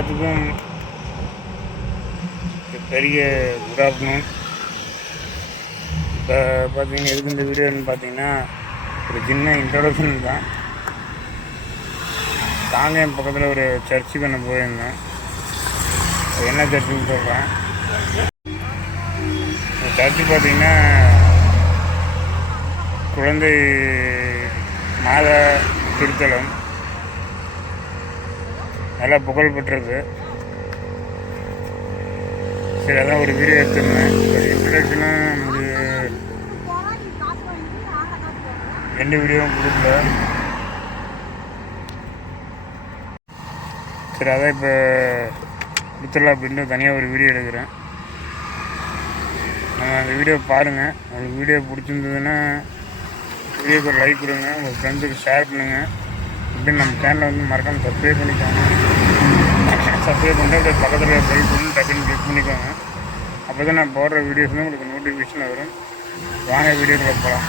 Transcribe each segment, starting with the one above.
எல்லாத்துக்கும் பெரிய good afternoon இப்போ பார்த்தீங்கன்னா எதுக்கு இந்த வீடியோன்னு பார்த்தீங்கன்னா ஒரு சின்ன இன்ட்ரடக்ஷன் தான். காங்கேயம் பக்கத்தில் ஒரு சர்ச்சுக்கு ஒன்று போயிருந்தேன். அது என்ன சர்ச்சுன்னு சொல்கிறேன் இந்த சர்ச்சு பார்த்தீங்கன்னா குழந்தை மாத திருத்தலம். நல்லா புகழ் பெற்றது சரி அதான் ஒரு வீடியோ எடுத்திருந்தேன். ஒரு இன்ட்ரடக்ஷனும் ஒரு எந்த வீடியோவும் கொடுக்கல சரி அதான் இப்போ கொடுத்துடலாம் அப்படின்ட்டு தனியாக ஒரு வீடியோ எடுக்கிறேன். அந்த வீடியோ பாருங்கள் உங்களுக்கு வீடியோ பிடிச்சிருந்ததுன்னா வீடியோக்கு ஒரு லைக் கொடுங்க. உங்கள் ஃப்ரெண்ட்ஸுக்கு ஷேர் பண்ணுங்கள் அப்படின்னு நம்ம சேனலை வந்து மறக்காமல் சப்ஸ்கிரைப் பண்ணிக்கோங்க. சப்ஸ்கிரைப் பண்ணிட்டு அப்படியே பக்கத்தில் பெல் பண்ணி டக்குன்னு கிளிக் பண்ணிக்கோங்க. அப்போ தான் நான் போடுற வீடியோஸ் வந்து உங்களுக்கு நோட்டிஃபிகேஷன் வரும். வாங்க வீடியோக்குள்ளே போகலாம்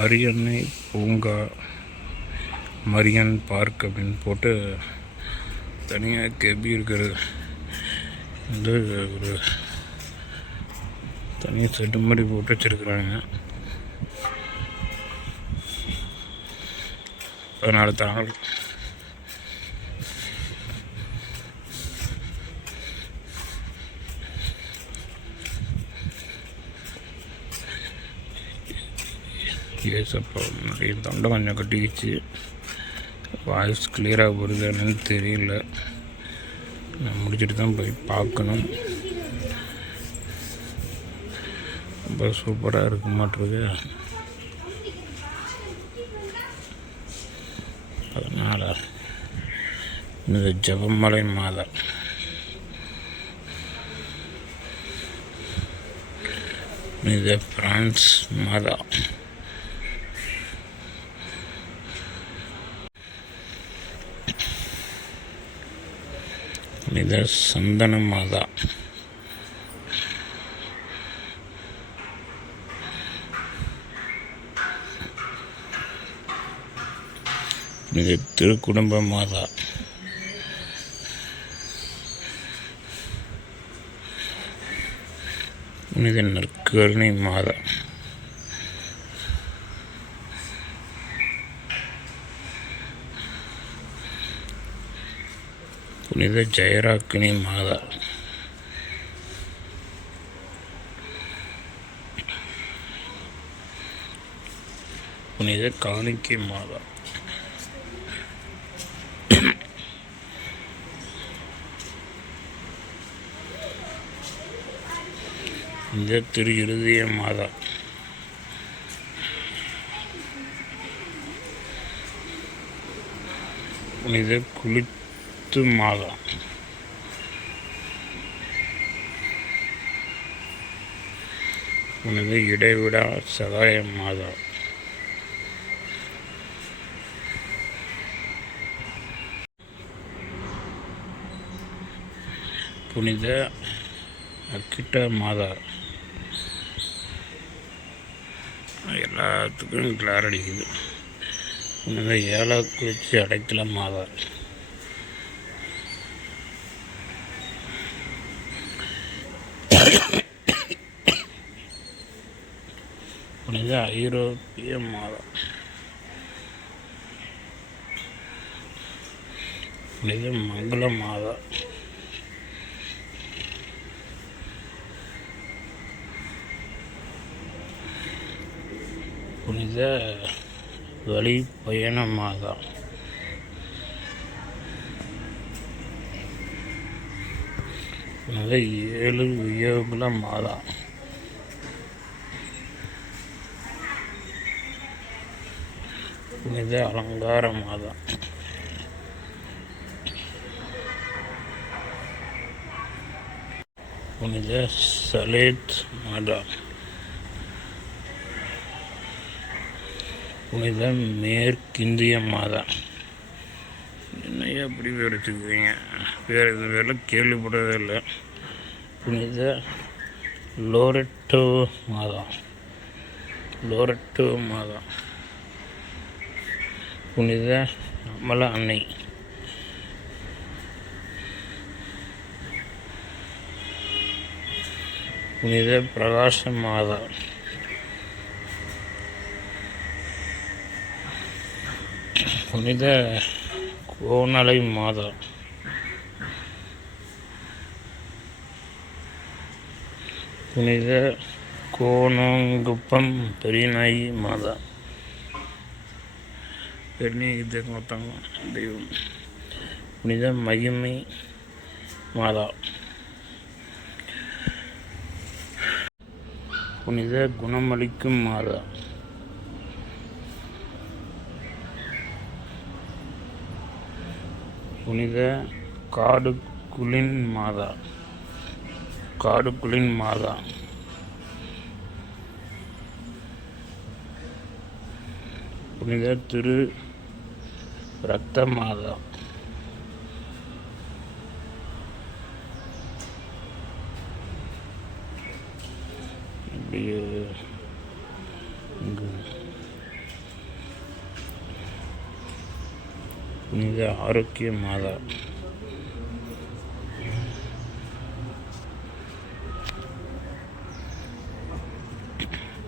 மரியன்னை பூங்கா மரியன் பார்க் அப்படின்னு போட்டு தனியாக கெபி இருக்கிறது. வந்து ஒரு தனி செட்டு மாதிரி போட்டு வச்சுருக்குறாங்க. பதினாலு தாள் ஏசப்பா நிறைய தொண்டை கொஞ்சம் கட்டிக்கிச்சு. வாய்ஸ் கிளியராக போகிறது என்னன்னு தெரியல. நான் முடிச்சுட்டு தான் போய் பார்க்கணும். ரொம்ப சூப்பராக இருக்க மாட்டிருக்கு. அதனால் இந்த ஜபமலை மாதா இது பிரான்ஸ் மாதா. இது சந்தன மாதா இது திருக்குடும்ப மாதா இது நற்கருணை மாதா புனித ஜெயராக்கினி மாதா. புனித காணிக்கை மாதா. இந்த திரு இருதய மாதா. புனித குளி பத்து மாதா புனித இடைவிடா சகாய மாதா புனித அக்கிட்ட மாதா. எல்லாத்துக்கும் கிளார் அடிக்குது புனித ஏலக்குறிச்சி அடைக்கல மாதா. புனித ஐரோப்பிய மாதா புனித மங்கள மாதா புனித வழி பயண மாதா புனித ஏழு வியோகுல மாதா புனித அலங்கார மாதம். புனித சலேத் மாதா புனித மேற்கிந்திய மாதா என்னையா அப்படி பேர் வச்சுக்கிறீங்க பேர் இது பேரில் கேள்விப்பட்டதே இல்லை. புனித லோரெட்டோ மாதா லோரெட்டோ மாதா புனித அமல அன்னை. புனித பிரகாச மாதா. புனித கோணலை மாதா. புனித கோணங்குப்பம் பெரியநாயகி மாதா. பெரியநாயகி தெய்வம். புனித மகிமை மாதா புனித குணமளிக்கும் மாதா புனித காடுகுலின் மாதா காடுகுலின் மாதா புனித திரு ரத்த மாதா இப்படியே புனித ஆரோக்கிய மாதா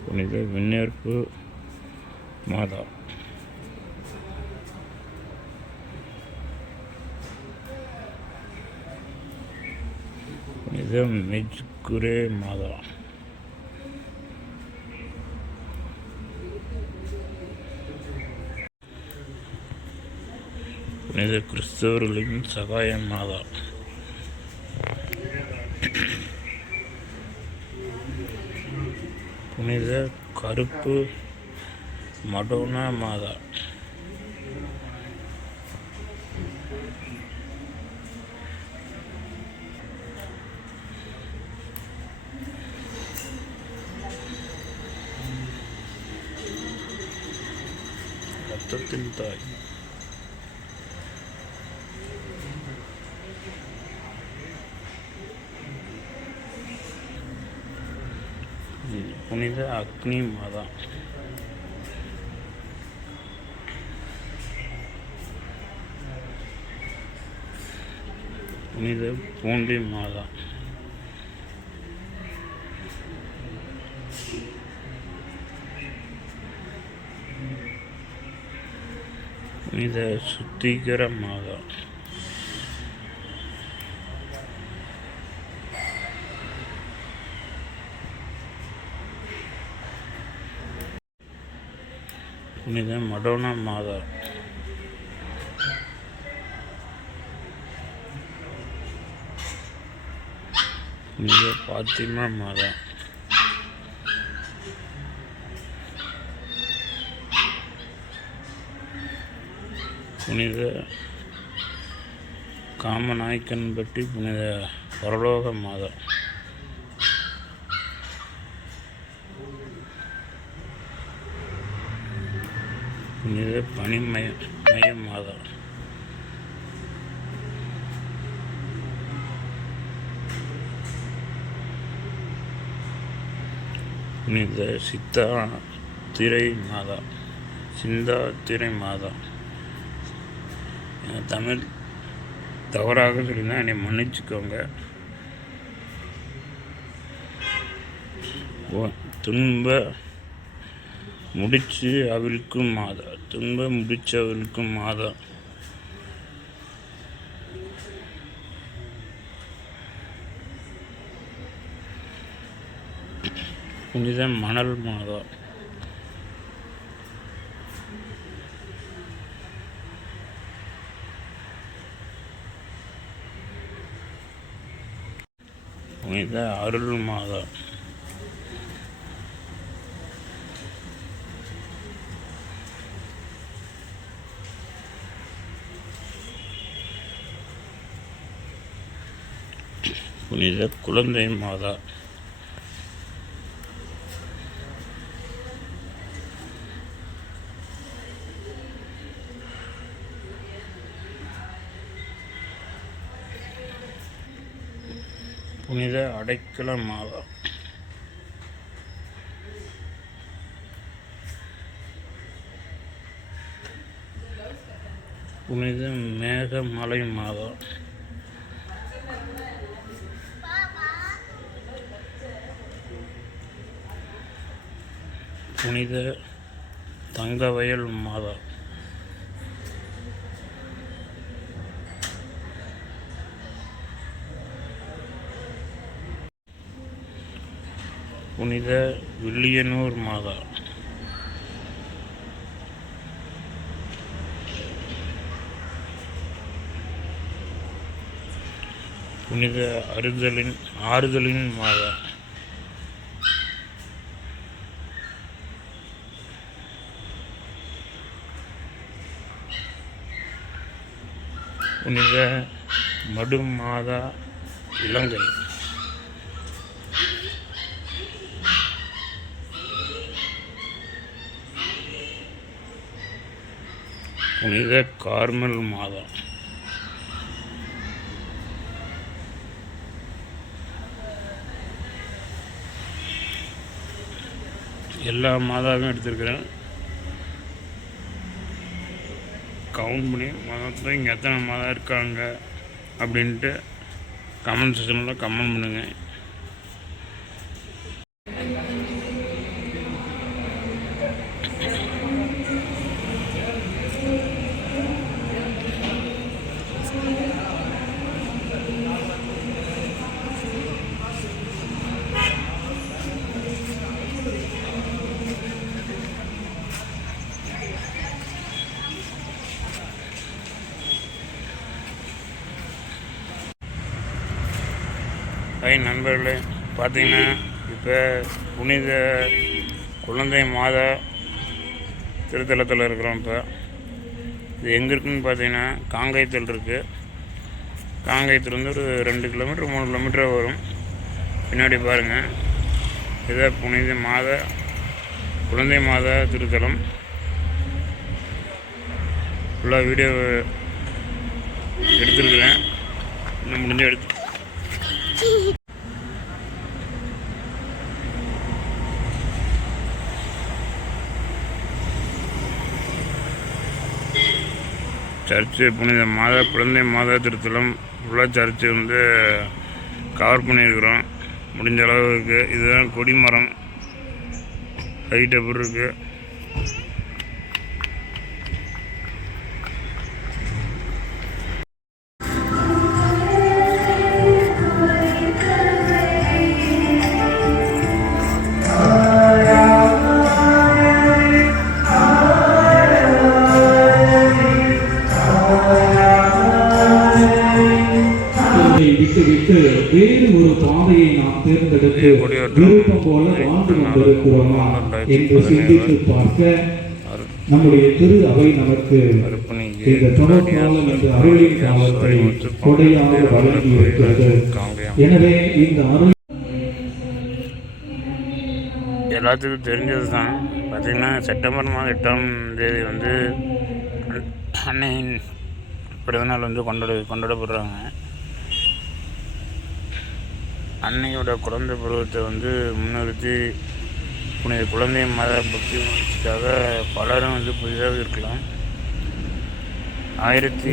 புனித விண்ணேற்பு மாதா புனித மெஜ்குரே மாதா புனித கிறிஸ்தவர்களின் சகாய மாதா புனித கருப்பு மடோனா மாதா ரத்தத்தின் தாய் புனித அக்னி மாதா புனித பூண்டி மாதா புனித சுத்திகர மாதா புனித மடோனா மாதா. புனித பாத்திமா மாதா. புனித காமநாயக்கன்பட்டி புனித பரலோக மாதம். புனித பனிமய மய மாதம். புனித சித்தா திரை மாதா சிந்தா திரை மாதா தமிழ் தவறாக சொல்லினா என்னை மன்னிச்சுக்கோங்க. ஓ- துன்ப முடிச்சு அவிழ்க்கும் மாதா. துன்ப முடிச்சு அவிழ்க்கும் மாதா. புனித மணல் மாதா. புனித அருள் மாதா புனித குழந்தை மாதா. புனித அடைக்கல மாதா புனித மேகமலை மாதா புனித தங்கவயல் மாதா புனித வில்லியனூர் மாதா. புனித அறுதலின் ஆறுதலின் மாதா. புனித மடு மாதா இலங்கை புனித கார்மல் மாதா எல்லா மாதாவும் எடுத்திருக்கிறேன். கவுண்ட் பண்ணி மொத்தத்தில் இங்கே எத்தனை மாதம் இருக்காங்க அப்படின்ட்டு கமெண்ட் செக்ஷனில் கமெண்ட் பண்ணுங்கள் ஹை நண்பர்களே பார்த்தீங்கன்னா இப்போ புனித குழந்தை மாத திருத்தலத்தில் இருக்கிறோம் இப்போ. இது எங்கே இருக்குன்னு பார்த்தீங்கன்னா காங்கயத்தில் இருக்குது காங்கயத்துலேருந்து ஒரு ரெண்டு கிலோமீட்டர் மூணு கிலோமீட்டர் வரும். பின்னாடி பாருங்கள் இதான் புனித மாத குழந்தை மாத திருத்தலம். ஃபுல்லாக வீடியோ எடுத்துருக்குறேன். இன்னும் முடிஞ்ச எடுத்து சர்ச்சு புனித மாத குழந்தை மாத திருத்தலம் உள்ள சர்ச்சு வந்து கவர் பண்ணியிருக்கிறோம். முடிஞ்ச அளவு இருக்குது இதுதான் கொடிமரம். ஹைட் எப்படி இருக்குது போல கொண்டிருக்கிறோமா என்று சிந்தித்து பார்க்க நம்முடைய திரு அவை நமக்கு அருப்பணி இந்த தொடர்காலம் இந்த அருளின் காலத்தை கொடையாக வழங்கி இருக்கிறது எனவே இந்த அருள் எல்லாத்துக்கும் தெரிஞ்சது தான் பார்த்திங்கன்னா செப்டம்பர் மாதம் எட்டாம் தேதி வந்து அன்னையின் பிறந்தநாள் வந்து கொண்டாட கொண்டாடப்படுறாங்க. அன்னையோட குழந்தை பருவத்தை வந்து முன்னிறுத்தி புனித குழந்தை மத பக்தி உணர்ச்சிக்காக பலரும் வந்து புதிதாக இருக்கலாம். ஆயிரத்தி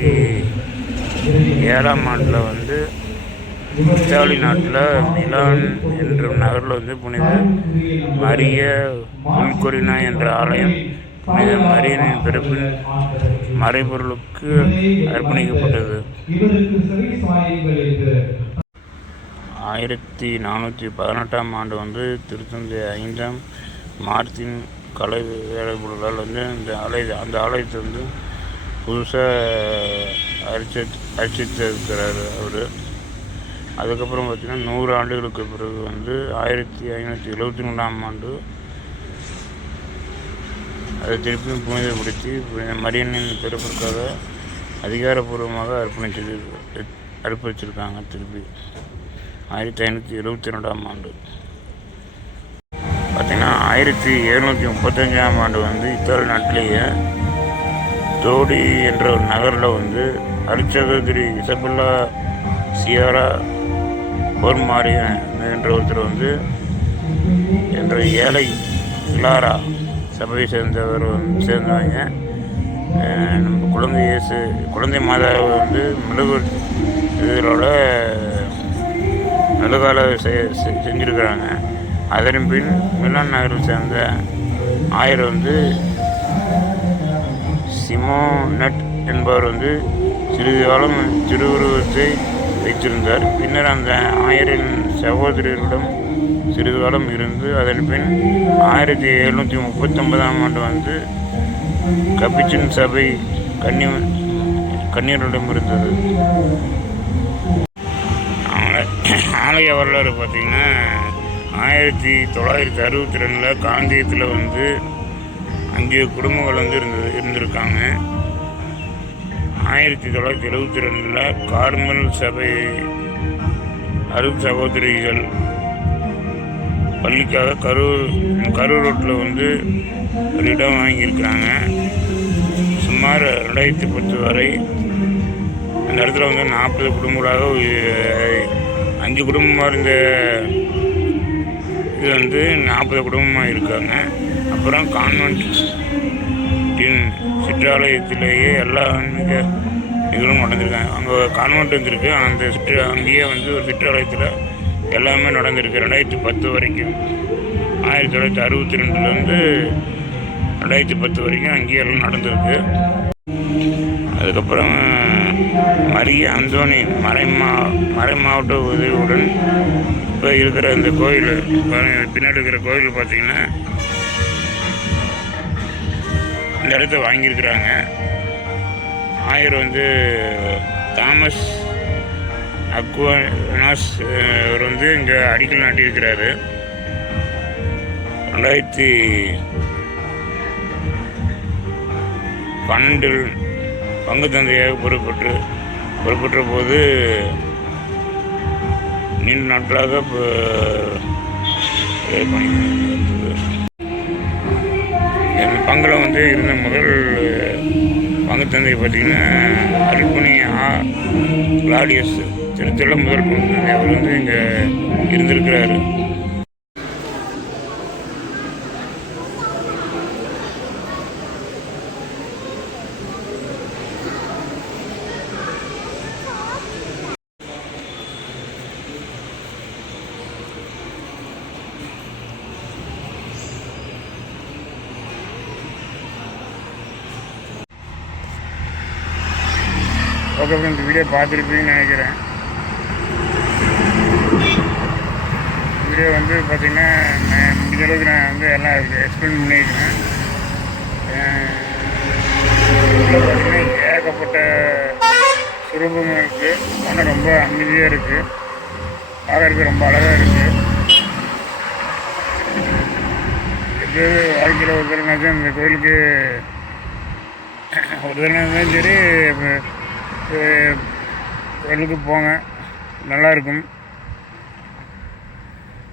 ஏழாம் ஆண்டில் வந்து இத்தாலி நாட்டில் மிலான் என்ற நகரில் வந்து புனித மரிய உள்கொரினா என்ற ஆலயம் புனித மரியனின் பிறப்பின் மறைபொருளுக்கு அர்ப்பணிக்கப்பட்டது இவருக்கு சரி சாயுங்கள் என்று ஆயிரத்தி நானூற்றி பதினெட்டாம் ஆண்டு வந்து திருத்தந்தை ஐந்தாம் மார்த்தின் கலை வேலைப்பொருளால் வந்து இந்த ஆலய அந்த ஆலயத்தை வந்து புதுசாக அரிசி அரிச்சித்திருக்கிறாரு அவர். அதுக்கப்புறம் பார்த்திங்கன்னா நூறு ஆண்டுகளுக்கு பிறகு வந்து ஆயிரத்தி ஐநூற்றி எழுபத்தி மூணாம் ஆண்டு அதை திருப்பியும் புனிதப்படுத்தி புனித மரியனின் பிறப்பிற்காக அதிகாரப்பூர்வமாக அர்ப்பணிச்சது அர்ப்பணிச்சிருக்காங்க திருப்பி. ஆயிரத்தி ஐநூற்றி எழுபத்தி ரெண்டாம் ஆண்டு. பார்த்திங்கன்னா ஆயிரத்தி எழுநூற்றி முப்பத்தஞ்சாம் ஆண்டு வந்து இத்தாலி நாட்டிலேயே தோடி என்ற ஒரு நகரில் வந்து அரிச்சகதிரி இசபெல்லா சியாரா போர்மாரியன் என்ற ஒருத்தர் வந்து என்ற ஏழை கிளாரா சபையை சேர்ந்தவர் வந்து சேர்ந்தவங்க. நம்ம குழந்தை இயேசு குழந்தை மாதாவை வந்து மெழுகு இதோட நல்ல வேலை செய் செஞ்சுருக்கிறாங்க. அதன் பின் மிலான் நகரில் சேர்ந்த ஆயர் வந்து சிமோனட் என்பவர் வந்து சிறிது காலம் திருவுருவத்தை வைத்திருந்தார். பின்னர் அந்த ஆயரின் சகோதரரிடம் சிறிது காலம் இருந்து அதன் பின் ஆயிரத்தி எழுநூற்றி முப்பத்தொன்பதாம் ஆண்டு வந்து கபிச்சின் சபை கன்னி கண்ணீரிடம் இருந்தது. ஆலய வரலாறு பார்த்திங்கன்னா ஆயிரத்தி தொள்ளாயிரத்தி அறுபத்தி ரெண்டில் காந்தியத்தில் வந்து அஞ்சு குடும்பங்கள் வந்து இருந்தது இருந்திருக்காங்க. ஆயிரத்தி தொள்ளாயிரத்தி எழுபத்தி ரெண்டில் கார்மல் சபை அருள் சகோதரிகள் பள்ளிக்காக கரூர் கரூர் ரோட்டில் வந்து ஒரு இடம் வாங்கியிருக்கிறாங்க. சுமார் ரெண்டாயிரத்தி பத்து வரை அந்த இடத்துல வந்து நாற்பது குடும்பங்களாக அஞ்சு குடும்பமாக இருந்த இது வந்து நாற்பது குடும்பமாக இருக்காங்க. அப்புறம் கான்வென்ட் சிற்றாலயத்திலேயே எல்லா ஆன்மீக இதுகளும் நடந்திருக்காங்க. அங்கே கான்வென்ட் வந்துருக்கு. அந்த சிற்ற அங்கேயே வந்து ஒரு சிற்றாலயத்தில் எல்லாமே நடந்திருக்கு. ரெண்டாயிரத்தி பத்து வரைக்கும். ஆயிரத்தி தொள்ளாயிரத்தி அறுபத்தி ரெண்டுலேருந்து ரெண்டாயிரத்தி பத்து வரைக்கும் அங்கேயே எல்லாம் நடந்திருக்கு. அதுக்கப்புறம் மரிய அந்தோணி மறைமா மறைமாவட்ட உதவியுடன் இப்போ இருக்கிற இந்த கோயில் பின்னாடி இருக்கிற கோயில் பார்த்தீங்கன்னா இந்த இடத்த வாங்கியிருக்கிறாங்க. ஆயர் வந்து தாமஸ் அக்வானாஸ் அவர் வந்து இங்கே அடிக்கல் நாட்டியிருக்கிறாரு. ரெண்டாயிரத்தி பன்னெண்டில் பங்கு தந்தையாக பொறுப்பேற்று பொறுப்பேற்ற போது நீண்ட நாட்களாக இப்போ என் பங்கில் வந்து இருந்த முதல் பங்கு தந்தை பார்த்தீங்கன்னா அருப்புணி ஆ கிளாடியஸ் திருத்தல முதல் பங்கு தந்தை அவர் வந்து இங்கே இருந்திருக்கிறாரு ஓகே அப்புறம் இந்த வீடியோ பார்த்துருப்பீங்கன்னு நினைக்கிறேன். வீடியோ வந்து பார்த்திங்கன்னா நான் முடிஞ்ச அளவுக்கு நான் வந்து எல்லாம் எக்ஸ்பிளைன் பண்ணியிருக்கிறேன் இதில் பார்த்திங்கன்னா ஏகப்பட்ட சுரூபங்கள் இருக்குது ஆனால் ரொம்ப அமைதியாக இருக்குது பார்க்குறதுக்கு ரொம்ப அழகாக இருக்குது எப்படியாவது வாழ்க்கையில் ஒரு தடவைனாச்சும் இந்த கோயிலுக்கு ஒரு தடவை இருந்தாலும் சரி கோயிலுக்கு போங்க. நல்லாயிருக்கும்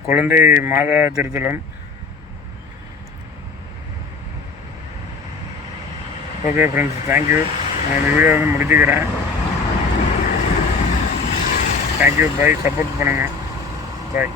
குழந்தை மாதா திருத்தலம். ஓகே ஃப்ரெண்ட்ஸ் தேங்க்யூ நான் இந்த வீடியோ வந்து முடிச்சுக்கிறேன். தேங்க்யூ பை சப்போர்ட் பண்ணுங்கள் பாய்